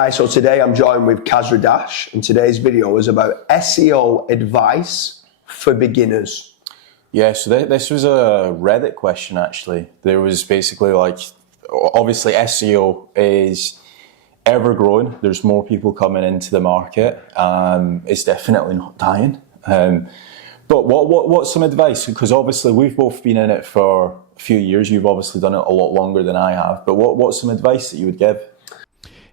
Hi, so today I'm joined with Kazra Dash, and today's video is about SEO advice for beginners. Yeah, so this was a Reddit question actually. There was basically like, obviously SEO is ever growing. There's more people coming into the market. It's definitely not dying. But what's some advice? Because obviously we've both been in it for a few years. You've obviously done it a lot longer than I have. But what's some advice that you would give?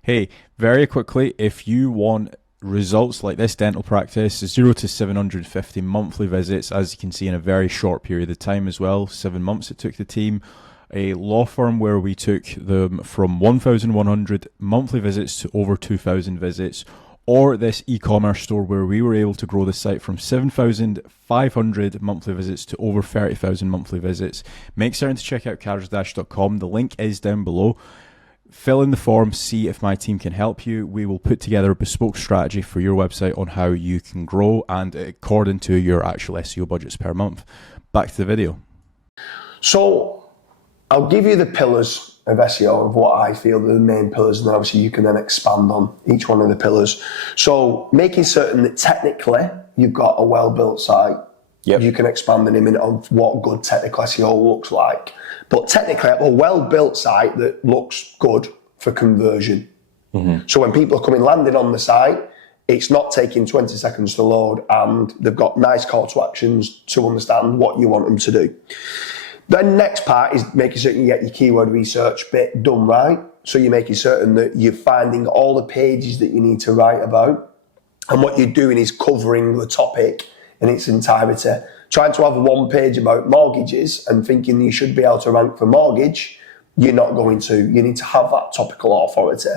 Hey, very quickly, if you want results like this dental practice, 0 to 750 monthly visits, as you can see, in a very short period of time as well, 7 months it took the team. A law firm where we took them from 1,100 monthly visits to over 2,000 visits, or this e-commerce store where we were able to grow the site from 7,500 monthly visits to over 30,000 monthly visits. Make certain to check out kazradash.com. The link is down below. Fill in the form, see if my team can help you. We will put together a bespoke strategy for your website on how you can grow and according to your actual SEO budgets per month. Back to the video. So I'll give you the pillars of SEO of what I feel are the main pillars, and obviously you can then expand on each one of the pillars. So making certain that technically you've got a well-built site. Yep. You can expand in a minute on what good technical SEO looks like. But technically, a well-built site that looks good for conversion. Mm-hmm. So when people are coming landing on the site, it's not taking 20 seconds to load, and they've got nice call to actions to understand what you want them to do. The next part is making certain you get your keyword research bit done right. So you're making certain that you're finding all the pages that you need to write about. And what you're doing is covering the topic in its entirety. Trying to have one page about mortgages and thinking you should be able to rank for mortgage, you're not going to. You need to have that topical authority.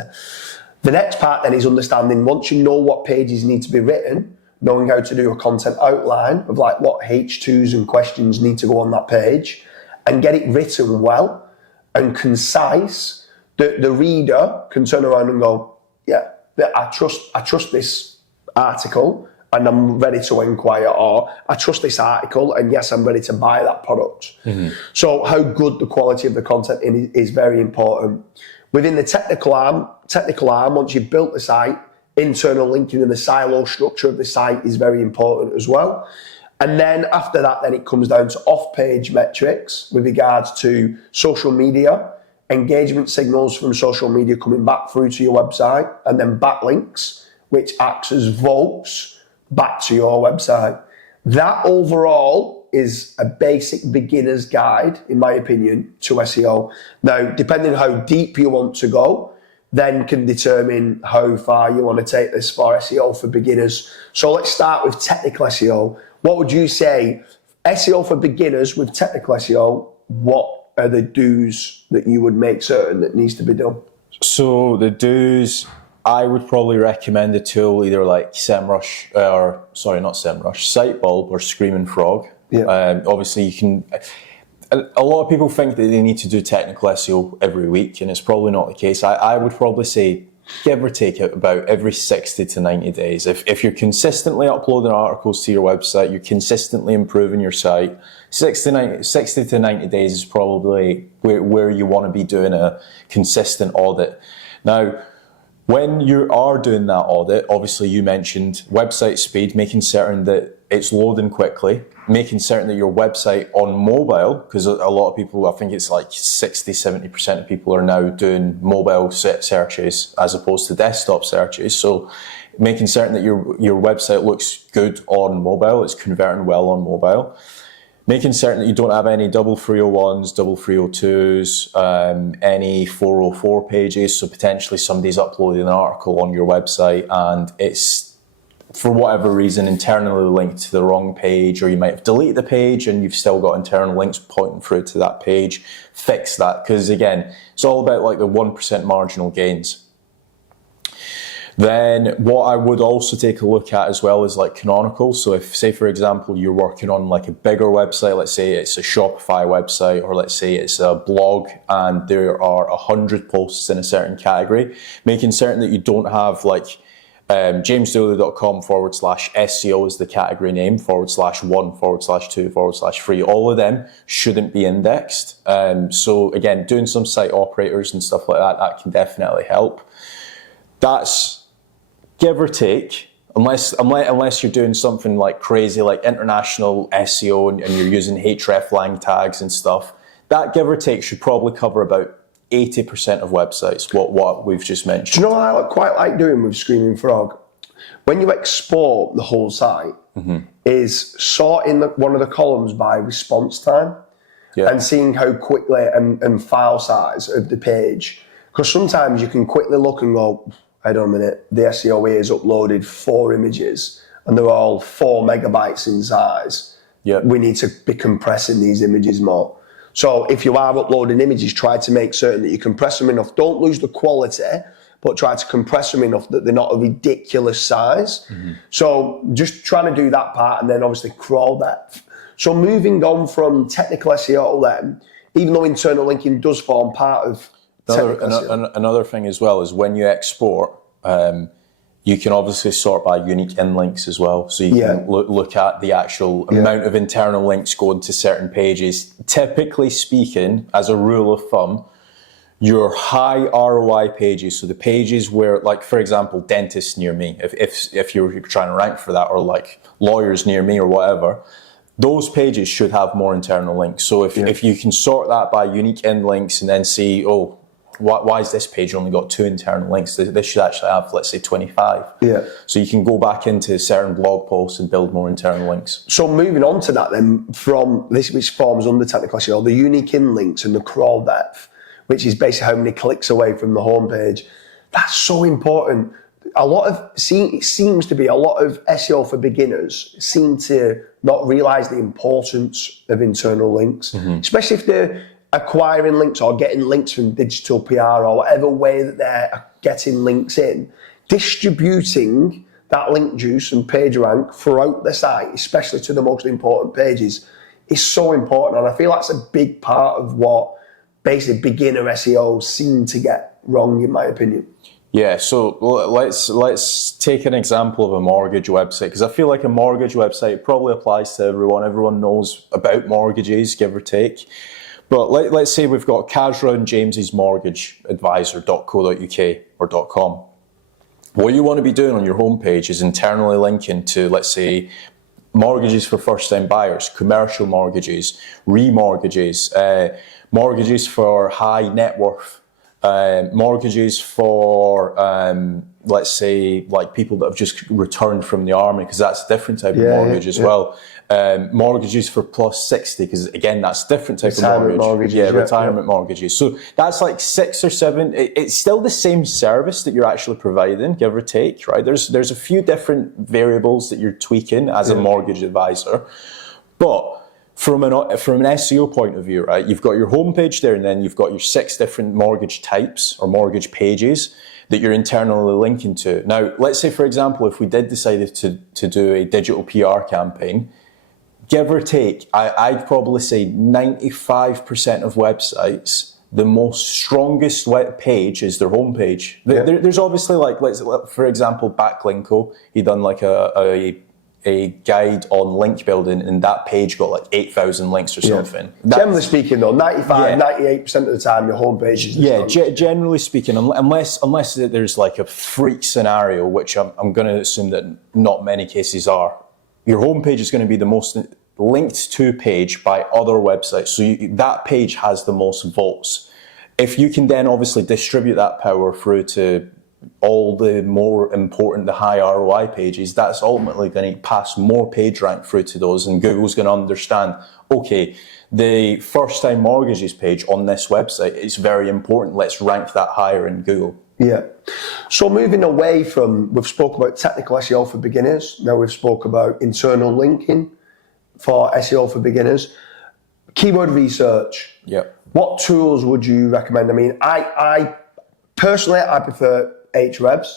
The next part then is understanding, once you know what pages need to be written, knowing how to do a content outline of like what H2s and questions need to go on that page, and get it written well and concise, that the reader can turn around and go, yeah, I trust this article, and I'm ready to inquire, or I trust this article, and yes, I'm ready to buy that product. Mm-hmm. So how good the quality of the content is very important. Within the technical arm, once you've built the site, internal linking and the silo structure of the site is very important as well. And then after that, then it comes down to off-page metrics with regards to social media, engagement signals from social media coming back through to your website, and then backlinks, which acts as votes back to your website. That overall is a basic beginner's guide, in my opinion, to SEO. Now, depending on how deep you want to go, then can determine how far you want to take this for SEO for beginners. So let's start with technical SEO. What would you say, SEO for beginners with technical SEO, what are the do's that you would make certain that needs to be done? So the do's, I would probably recommend a tool either like SEMrush, Sitebulb or Screaming Frog. Yeah. Obviously you can, a lot of people think that they need to do technical SEO every week, and it's probably not the case. I would probably say, give or take it about every 60 to 90 days. If you're consistently uploading articles to your website, you're consistently improving your site, 60 to 90 days is probably where you want to be doing a consistent audit. Now, when you are doing that audit, obviously you mentioned website speed, making certain that it's loading quickly, making certain that your website on mobile, because a lot of people, I think it's like 60-70% of people are now doing mobile searches as opposed to desktop searches. So making certain that your website looks good on mobile, it's converting well on mobile. Making certain that you don't have any double 301s, double 302s, any 404 pages. So potentially somebody's uploading an article on your website and it's, for whatever reason, internally linked to the wrong page, or you might have deleted the page and you've still got internal links pointing through to that page. Fix that, because again, it's all about like the 1% marginal gains. Then what I would also take a look at as well is like canonical. So if, say for example, you're working on like a bigger website, let's say it's a Shopify website, or let's say it's a blog and there are 100 posts in a certain category, making certain that you don't have like jamesdooley.com/SEO is the category name, /1/2/3. All of them shouldn't be indexed. So again, doing some site operators and stuff like that, that can definitely help. That's give or take, unless you're doing something like crazy, like international SEO and you're using hreflang tags and stuff, that give or take should probably cover about 80% of websites, what we've just mentioned. Do you know what I quite like doing with Screaming Frog? When you export the whole site, is sorting one of the columns by response time and seeing how quickly and file size of the page. Because sometimes you can quickly look and go, hold on a minute, the SEO here has uploaded 4 images and they're all 4 megabytes in size. We need to be compressing these images more. So if you are uploading images, try to make certain that you compress them enough. Don't lose the quality, but try to compress them enough that they're not a ridiculous size. So just trying to do that part, and then obviously crawl depth. So moving on from technical SEO then, even though internal linking does form part of another thing as well is when you export, you can obviously sort by unique in links as well. So you can look at the actual amount of internal links going to certain pages. Typically speaking, as a rule of thumb, your high ROI pages, so the pages where, like, for example, dentists near me, if you're trying to rank for that, or like lawyers near me or whatever, those pages should have more internal links. So if you can sort that by unique in links and then see, oh, why has this page only got 2 internal links? This should actually have, let's say, 25. So you can go back into certain blog posts and build more internal links. So moving on to that then, from this, which forms under technical SEO, the unique in links and the crawl depth, which is basically how many clicks away from the homepage. That's so important. It seems to be a lot of SEO for beginners seem to not realise the importance of internal links, especially if they're acquiring links or getting links from digital PR or whatever way that they're getting links in. Distributing that link juice and page rank throughout the site, especially to the most important pages, is so important. And I feel that's a big part of what basically beginner SEO seem to get wrong, in my opinion. Yeah, so let's take an example of a mortgage website, because I feel like a mortgage website probably applies to everyone. Everyone knows about mortgages, give or take. But let's say we've got Kazra and James's mortgage advisor.co.uk or .com. What you want to be doing on your homepage is internally linking to, let's say, mortgages for first-time buyers, commercial mortgages, remortgages, mortgages for high net worth, mortgages for, let's say, like people that have just returned from the army, because that's a different type of mortgage as well. Mortgages for plus 60, because again, that's a different type of mortgage. Retirement mortgages. So that's like 6 or 7. It's still the same service that you're actually providing, give or take, right? There's a few different variables that you're tweaking as a mortgage advisor, but from an SEO point of view, right, you've got your homepage there, and then you've got your 6 different mortgage types or mortgage pages that you're internally linking to. Now, let's say, for example, if we did decide to do a digital PR campaign, give or take, I'd probably say 95% of websites, the most strongest web page is their homepage. There's obviously, like, for example, Backlinko, he done like a guide on link building, and that page got like 8,000 links or something. Generally speaking though, 98% of the time your homepage is generally speaking, unless there's like a freak scenario, which I'm going to assume that not many cases are, your homepage is going to be the most linked to page by other websites. So that page has the most votes. If you can then obviously distribute that power through to all the more important, the high ROI pages, that's ultimately going to pass more page rank through to those, and Google's going to understand, okay, the first time mortgages page on this website is very important, let's rank that higher in Google. Yeah. So moving away from, we've spoke about technical SEO for beginners, now we've spoke about internal linking for SEO for beginners, keyword research. What tools would you recommend? I mean, I personally, I prefer Ahrefs,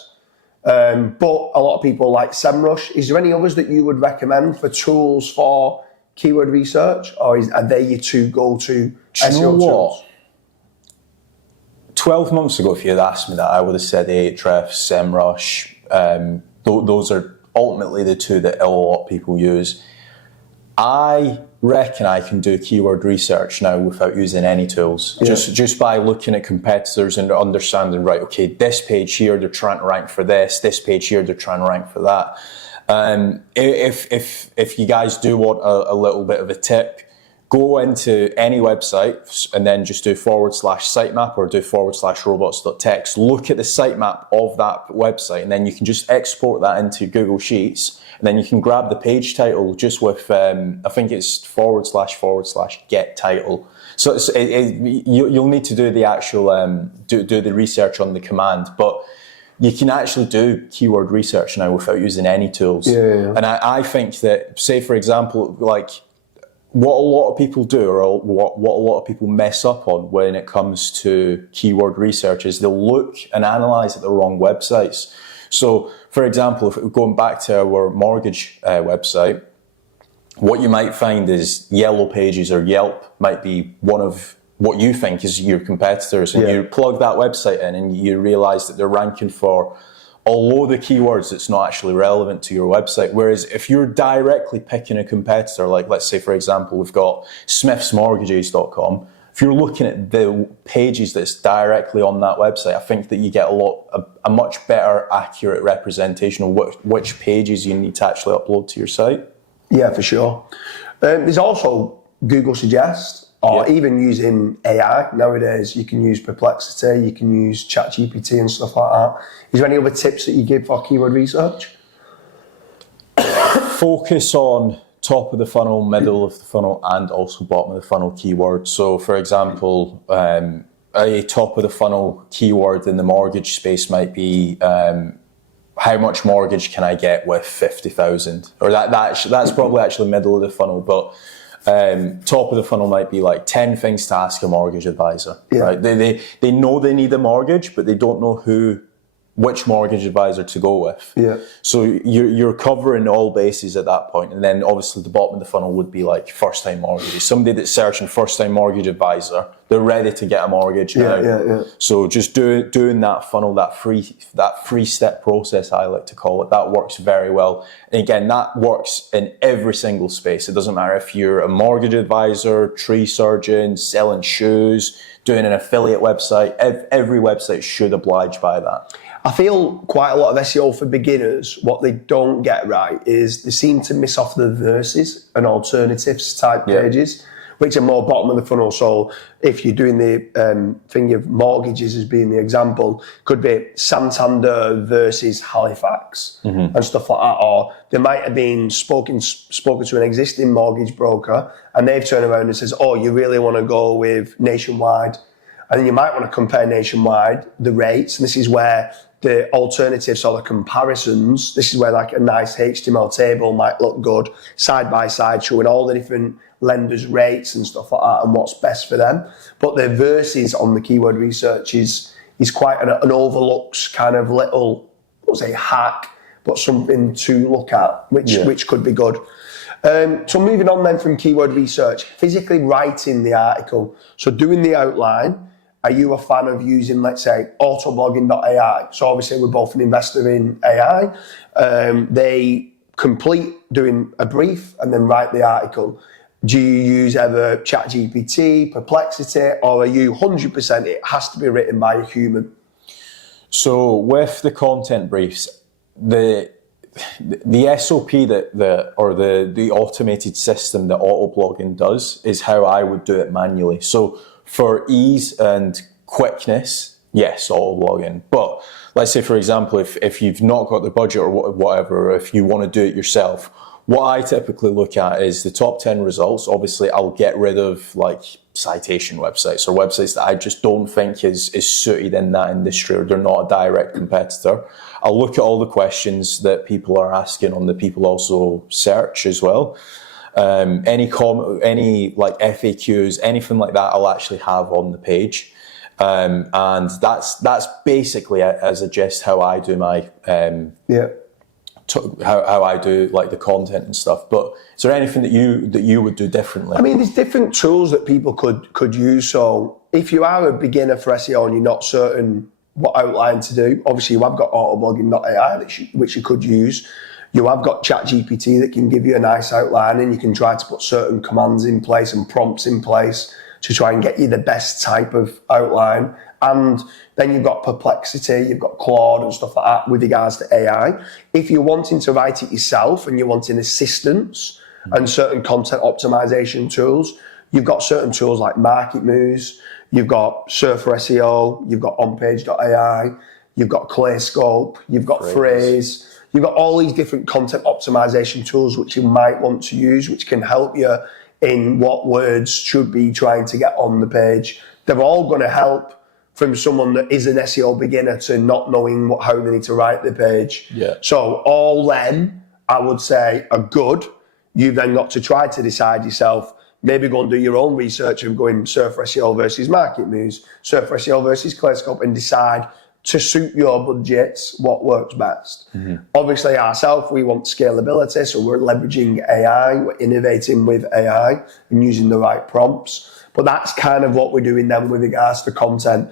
but a lot of people like SEMrush. Is there any others that you would recommend for tools for keyword research, or are they your 2 go-to SEO tools? 12 months ago, if you had asked me that, I would have said Ahrefs, SEMrush. Those are ultimately the 2 that a lot of people use. I reckon I can do keyword research now without using any tools. Yeah. Just by looking at competitors and understanding, right, okay, this page here, they're trying to rank for this page here, they're trying to rank for that. If you guys do want a little bit of a tip, go into any website and then just do /sitemap or do /robots.txt. Look at the sitemap of that website, and then you can just export that into Google Sheets. And then you can grab the page title just with, I think it's //get title. So you'll need to do the actual, do the research on the command, but you can actually do keyword research now without using any tools. Yeah. And I think that, say for example, like what a lot of people do, or what a lot of people mess up on when it comes to keyword research, is they'll look and analyze at the wrong websites. So, for example, if we're going back to our mortgage website, what you might find is Yellow Pages or Yelp might be one of what you think is your competitors, and you plug that website in and you realize that they're ranking for a load of keywords that's not actually relevant to your website. Whereas if you're directly picking a competitor, like let's say, for example, we've got smithsmortgages.com, if you're looking at the pages that's directly on that website, I think that you get a much better accurate representation of which pages you need to actually upload to your site. Yeah, for sure. There's also Google Suggest, or even using AI. Nowadays, you can use Perplexity, you can use ChatGPT and stuff like that. Is there any other tips that you give for keyword research? Focus on top of the funnel, middle of the funnel, and also bottom of the funnel keywords. So, for example, a top of the funnel keyword in the mortgage space might be how much mortgage can I get with 50,000? Or that's probably actually middle of the funnel, but top of the funnel might be like 10 things to ask a mortgage advisor. Right? They know they need a mortgage, but they don't know which mortgage advisor to go with. Yeah. So you're covering all bases at that point. And then obviously the bottom of the funnel would be like first time mortgages. Somebody that's searching first time mortgage advisor, they're ready to get a mortgage now. Yeah. So just doing that funnel, that three step process, I like to call it, that works very well. And again, that works in every single space. It doesn't matter if you're a mortgage advisor, tree surgeon, selling shoes, doing an affiliate website. Every website should oblige by that. I feel quite a lot of SEO for beginners, what they don't get right is they seem to miss off the verses and alternatives type pages, which are more bottom of the funnel. So if you're doing the thing of mortgages as being the example, could be Santander versus Halifax and stuff like that. Or they might have been spoken to an existing mortgage broker and they've turned around and says, oh, you really want to go with Nationwide. And then you might want to compare Nationwide, the rates. And this is where the alternatives or the comparisons, this is where like a nice HTML table might look good, side by side, showing all the different lenders' rates and stuff like that and what's best for them. But the verses on the keyword research is quite an overlooked kind of little, I won't say hack, but something to look at, which could be good. So moving on then from keyword research, physically writing the article. So doing the outline. Are you a fan of using, let's say, autoblogging.ai? So obviously we're both an investor in AI. They complete doing a brief and then write the article. Do you use ever ChatGPT, Perplexity, or are you 100% it has to be written by a human? So with the content briefs, the SOP the automated system that autoblogging does is how I would do it manually. So for ease and quickness, yes, autoblogging. But let's say, for example, if you've not got the budget or whatever, or if you want to do it yourself, what I typically look at is the top 10 results. Obviously, I'll get rid of like citation websites or websites that I just don't think is suited in that industry or they're not a direct competitor. I'll look at all the questions that people are asking on the People Also search as well. Any like FAQs, anything like that, I'll actually have on the page, and that's basically as a gist how I do my how I do like the content and stuff. But is there anything that you would do differently? I mean, there's different tools that people could use. So if you are a beginner for SEO and you're not certain what outline to do, obviously you have got autoblogging.ai which you could use. You have got ChatGPT that can give you a nice outline, and you can try to put certain commands in place and prompts in place to try and get you the best type of outline. And then you've got Perplexity, you've got Claude and stuff like that with regards to AI. If you're wanting to write it yourself and you're wanting assistance and certain content optimization tools, you've got certain tools like Market Moves, you've got Surfer SEO, you've got OnPage.ai, you've got ClearScope, you've got Phrase. You've got all these different content optimization tools which you might want to use, which can help you in what words should be trying to get on the page. They're all going to help from someone that is an SEO beginner to not knowing how they need to write the page. Yeah. So all them, I would say, are good. You've then got to try to decide yourself, maybe go and do your own research of going Surfer SEO versus Market Moves, Surfer SEO versus ClearScope, and decide to suit your budgets what works best. Obviously ourselves, we want scalability, so we're leveraging AI, we're innovating with AI and using the right prompts. But that's kind of what we're doing then with regards to content.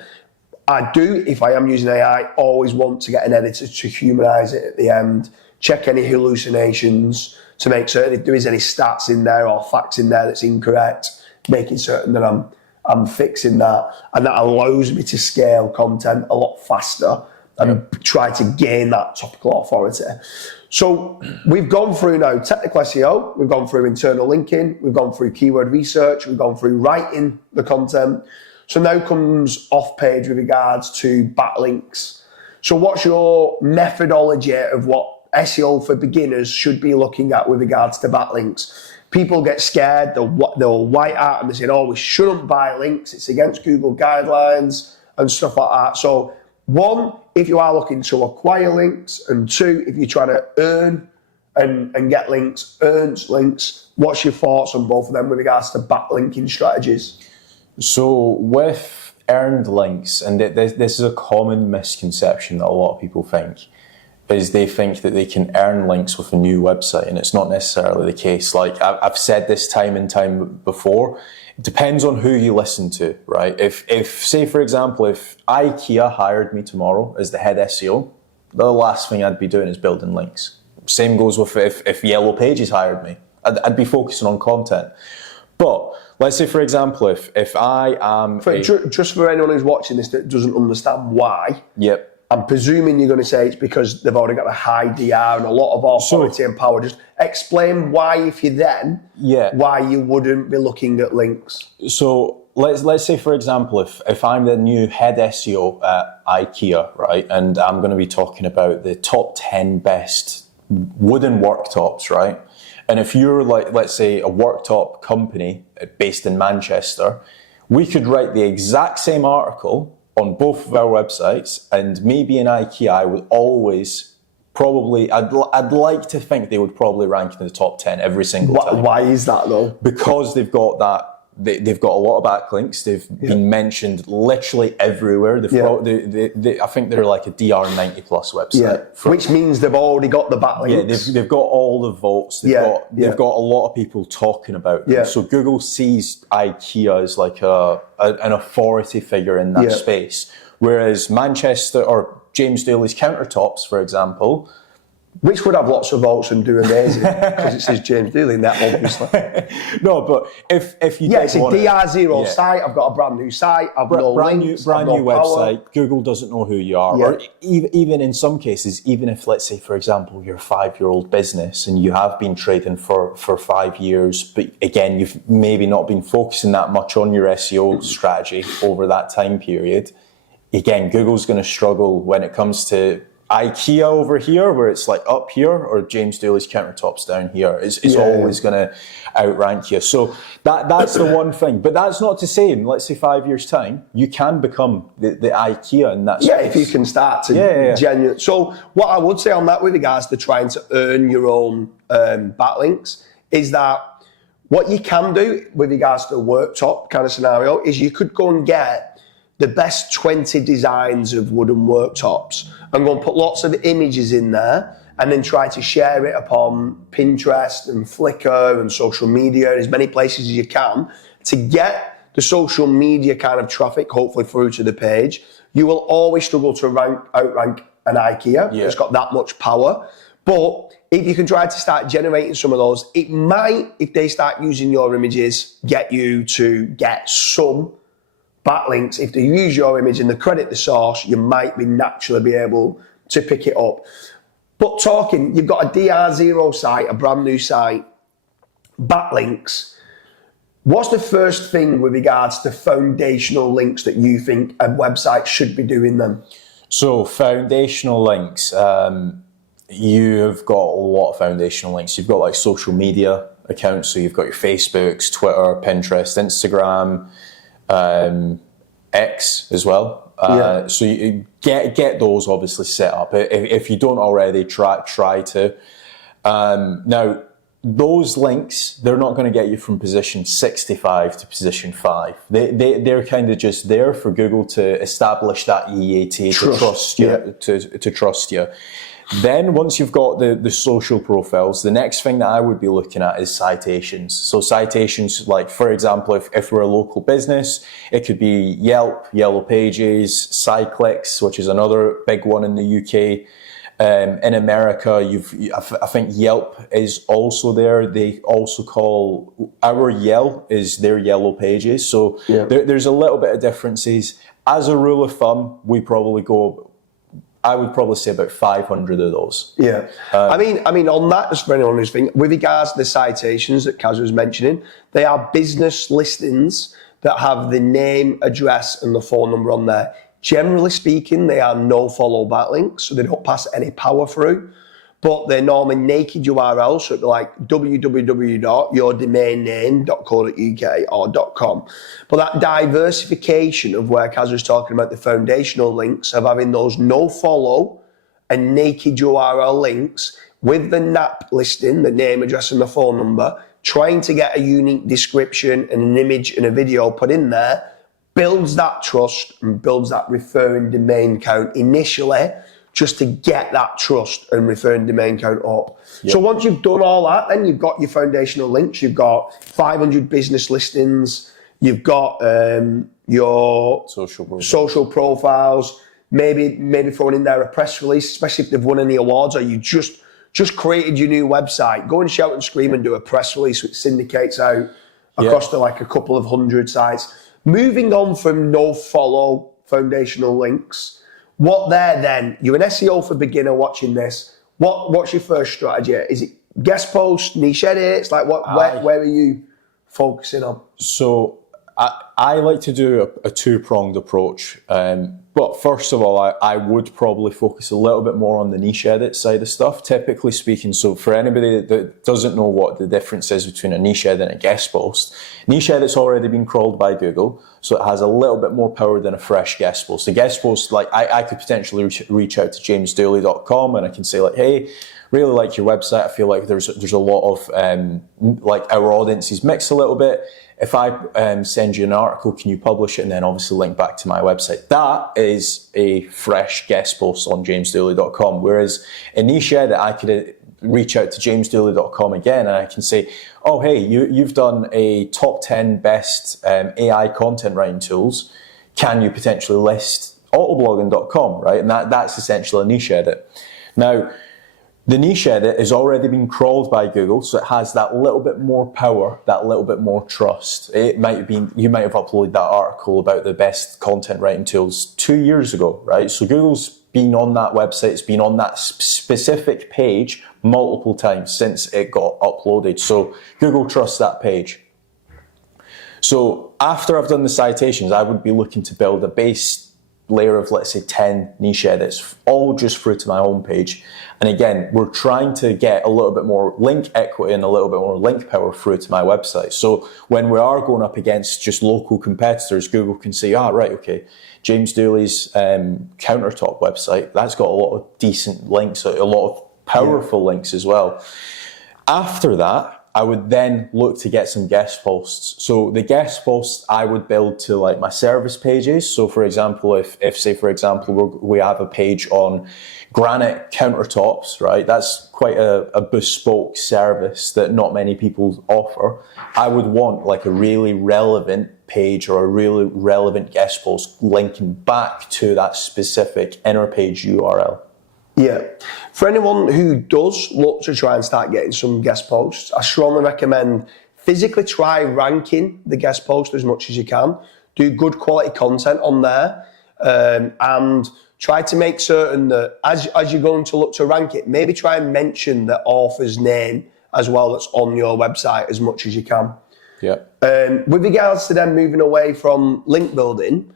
I do, if I am using AI, always want to get an editor to humanize it at the end, check any hallucinations to make certain if there is any stats in there or facts in there that's incorrect, making certain that I'm fixing that, and that allows me to scale content a lot faster and try to gain that topical authority. So we've gone through now technical SEO, we've gone through internal linking, we've gone through keyword research, we've gone through writing the content. So now comes off page with regards to backlinks. So what's your methodology of what SEO for beginners should be looking at with regards to backlinks? People get scared, they'll white out and they say, oh, we shouldn't buy links, it's against Google guidelines and stuff like that. So one, if you are looking to acquire links, and two, if you're trying to earn and get links, earn links, what's your thoughts on both of them with regards to backlinking strategies? So with earned links, and this is a common misconception that a lot of people think, is they think that they can earn links with a new website, and it's not necessarily the case. Like I've said this time and time before, it depends on who you listen to, right? If say for example, if IKEA hired me tomorrow as the head SEO, the last thing I'd be doing is building links. Same goes with if Yellow Pages hired me, I'd be focusing on content. But let's say for example, if I am just for anyone who's watching this that doesn't understand why. Yep. I'm presuming you're going to say it's because they've already got a high DR and a lot of authority and power. Just explain why, if you're then, why you wouldn't be looking at links. So let's say, for example, if I'm the new head SEO at IKEA, right, and I'm going to be talking about the top 10 best wooden worktops, right? And if you're like, let's say, a worktop company based in Manchester, we could write the exact same article on both of our websites, and maybe in IKEA I would always probably, I'd like to think they would probably rank in the top 10 every single time. Why is that though? Because they've got that, they've got a lot of backlinks, they've been mentioned literally everywhere. I think they're like a DR90 plus website. Which means they've already got the backlinks. Yeah, they've got all the votes, they've got a lot of people talking about them. So Google sees IKEA as like an authority figure in that space. Whereas Manchester or James Daly's Countertops, for example, which would have lots of votes and do amazing because it says James Daly in that, obviously. No, but if you it's a DR0 site. I've got a brand new site. I've no links, brand new power. website. Google doesn't know who you are, or even in some cases, even if, let's say, for example, you're a 5-year-old business and you have been trading for 5 years, but again, you've maybe not been focusing that much on your SEO strategy over that time period. Again, Google's going to struggle when it comes to IKEA over here, where it's like up here, or James Daly's Countertops down here. It's always going to outrank you. So that's the one thing. But that's not to say in, let's say, 5 years' time, you can become the IKEA in that space. Yeah, if you can start to genuine. So what I would say on that with regards to trying to earn your own backlinks is that what you can do with regards to the worktop kind of scenario is you could go and get the best 20 designs of wooden worktops and go and put lots of images in there and then try to share it upon Pinterest and Flickr and social media, as many places as you can, to get the social media kind of traffic, hopefully through to the page. You will always struggle to outrank an IKEA. It's got that much power. But if you can try to start generating some of those, it might, if they start using your images, get you to get some backlinks. If they use your image and they credit the source, you might be naturally be able to pick it up. But talking, you've got a DR0 site, a brand new site, backlinks. What's the first thing with regards to foundational links that you think a website should be doing then? So foundational links, you have got a lot of foundational links. You've got like social media accounts, so you've got your Facebooks, Twitter, Pinterest, Instagram, X as well. So you get those obviously set up. If you don't already, try to. Now, those links, they're not going to get you from position 65 to position 5. They're kind of just there for Google to establish that EAT, to trust you, to trust you. Then once you've got the social profiles, the next thing that I would be looking at is citations. So citations, like for example, if we're a local business, it could be Yelp, Yellow Pages, Cyclics, which is another big one in the UK. In America, I think Yelp is also there. They also call our Yelp is their Yellow Pages. So there's a little bit of differences. As a rule of thumb, I would probably say about 500 of those. Yeah. I mean, on that, just for anyone who's thinking, with regards to the citations that Kaz was mentioning, they are business listings that have the name, address, and the phone number on there. Generally speaking, they are no-follow backlinks, so they don't pass any power through, but they're normally naked URLs, so it'd be like www.yourdomainname.co.uk or .com. But that diversification of where Kaz was talking about the foundational links, of having those no-follow and naked URL links with the NAP listing, the name, address, and the phone number, trying to get a unique description and an image and a video put in there, builds that trust and builds that referring domain count initially, just to get that trust and referring domain count up. Yep. So once you've done all that, then you've got your foundational links, you've got 500 business listings, you've got your social profiles, maybe throwing in there a press release, especially if they've won any awards or you just created your new website. Go and shout and scream and do a press release which syndicates out across to like a couple of hundred sites. Moving on from no-follow foundational links, what there then? You're an SEO for beginner watching this. What's your first strategy? Is it guest posts, niche edits? Like where are you focusing on? So I like to do a two-pronged approach. But first of all, I would probably focus a little bit more on the niche edit side of stuff, typically speaking. So for anybody that doesn't know what the difference is between a niche edit and a guest post, niche edit's already been crawled by Google, so it has a little bit more power than a fresh guest post. A guest post, like I could potentially reach out to jamesdooley.com and I can say like, hey, really like your website. I feel like there's a lot of, like our audience is mixed a little bit. If I send you an article, can you publish it and then obviously link back to my website? That is a fresh guest post on jamesdooley.com. Whereas a niche edit, I could reach out to jamesdooley.com again and I can say, oh, hey, you've done a top 10 best AI content writing tools. Can you potentially list autoblogging.com, right? And that's essentially a niche edit. Now, the niche edit has already been crawled by Google, so it has that little bit more power, that little bit more trust. It might have been, you might have uploaded that article about the best content writing tools 2 years ago, right? So Google's been on that website, it's been on that specific page multiple times since it got uploaded. So Google trusts that page. So after I've done the citations, I would be looking to build a base layer of, let's say, 10 niche edits, all just through to my homepage. And again, we're trying to get a little bit more link equity and a little bit more link power through to my website. So when we are going up against just local competitors, Google can say, right, okay, James Dooley's countertop website, that's got a lot of decent links, a lot of powerful links as well. After that, I would then look to get some guest posts. So the guest posts I would build to like my service pages. So for example, if say for example, we have a page on granite countertops, right? That's quite a bespoke service that not many people offer. I would want like a really relevant page or a really relevant guest post linking back to that specific inner page URL. Yeah. For anyone who does look to try and start getting some guest posts, I strongly recommend physically try ranking the guest post as much as you can. Do good quality content on there, and try to make certain that as you're going to look to rank it, maybe try and mention the author's name as well that's on your website as much as you can. Yeah. With regards to them moving away from link building,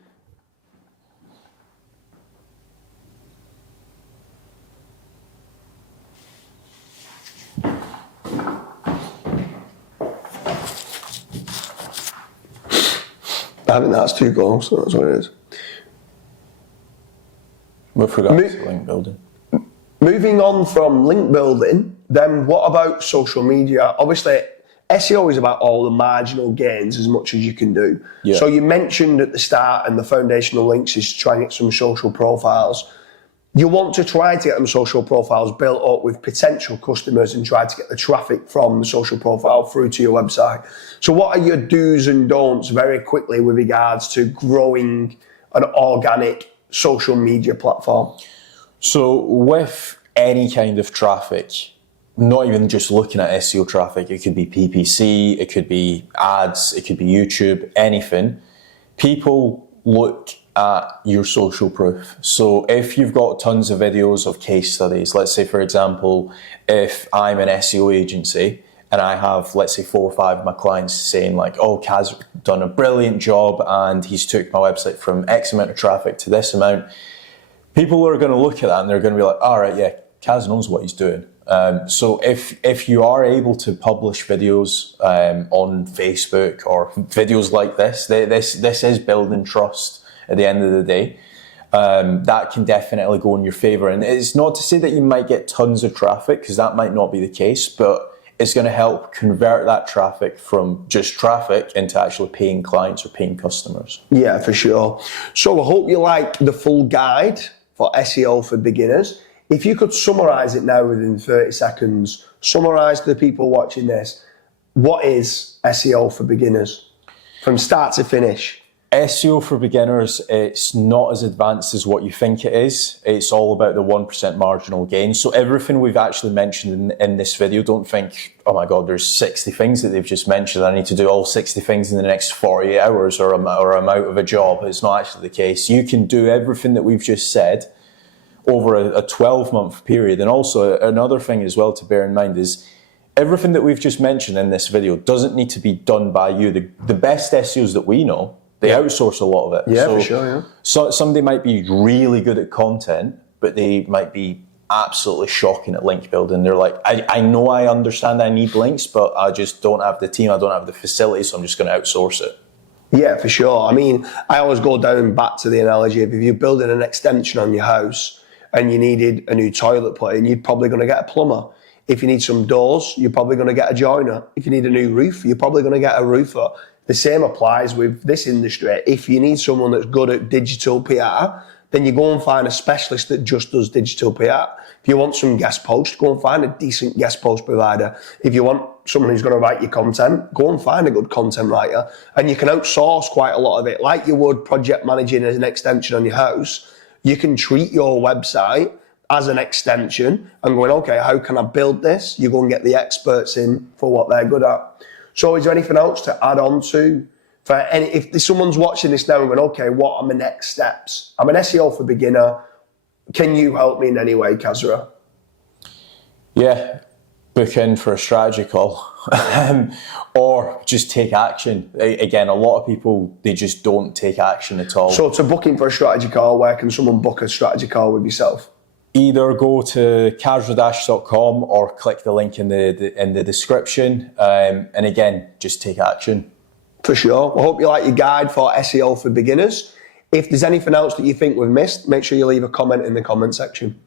I think that's 2 goals, so that's what it is. With regards to link building. Moving on from link building, then what about social media? Obviously, SEO is about all the marginal gains as much as you can do. Yeah. So you mentioned at the start, and the foundational links is to try and get some social profiles. You want to try to get them social profiles built up with potential customers and try to get the traffic from the social profile through to your website. So what are your do's and don'ts very quickly with regards to growing an organic social media platform? So with any kind of traffic, not even just looking at SEO traffic, it could be PPC, it could be ads, it could be YouTube, anything. People look at your social proof. So if you've got tons of videos of case studies, let's say for example, if I'm an SEO agency and I have, let's say 4 or 5 of my clients saying like, oh, Kaz done a brilliant job and he's took my website from X amount of traffic to this amount, people are going to look at that and they're going to be like, all right, yeah, Kaz knows what he's doing. So if you are able to publish videos on Facebook or videos like this is building trust at the end of the day. That can definitely go in your favor. And it's not to say that you might get tons of traffic, because that might not be the case, but it's going to help convert that traffic from just traffic into actually paying clients or paying customers. Yeah, for sure. So I hope you like the full guide for SEO for beginners. If you could summarize it now within 30 seconds, summarize to the people watching this, what is SEO for beginners from start to finish? SEO for beginners, it's not as advanced as what you think it is. It's all about the 1% marginal gain. So everything we've actually mentioned in this video, don't think, oh my God, there's 60 things that they've just mentioned. I need to do all 60 things in the next 48 hours or I'm out of a job. It's not actually the case. You can do everything that we've just said over a 12-month period. And also another thing as well to bear in mind is everything that we've just mentioned in this video doesn't need to be done by you. The best SEOs that we know, they outsource a lot of it. Yeah, for sure, yeah. So somebody might be really good at content, but they might be absolutely shocking at link building. They're like, I know I understand I need links, but I just don't have the team, I don't have the facilities, so I'm just going to outsource it. Yeah, for sure. I mean, I always go down back to the analogy of if you're building an extension on your house and you needed a new toilet put in, you're probably going to get a plumber. If you need some doors, you're probably going to get a joiner. If you need a new roof, you're probably going to get a roofer. The same applies with this industry. If you need someone that's good at digital PR, then you go and find a specialist that just does digital PR. If you want some guest posts, go and find a decent guest post provider. If you want someone who's going to write your content, go and find a good content writer. And you can outsource quite a lot of it. Like you would project managing as an extension on your house, you can treat your website as an extension and going, okay, how can I build this? You go and get the experts in for what they're good at. So is there anything else to add on to? If someone's watching this now and going, okay, what are my next steps? I'm an SEO for beginner. Can you help me in any way, Kazra? Yeah, book in for a strategy call or just take action. Again, a lot of people, they just don't take action at all. So to book in for a strategy call, where can someone book a strategy call with yourself? Either go to kazradash.com or click the link in the description. And again, just take action. For sure. I hope you like your guide for SEO for beginners. If there's anything else that you think we've missed, make sure you leave a comment in the comment section.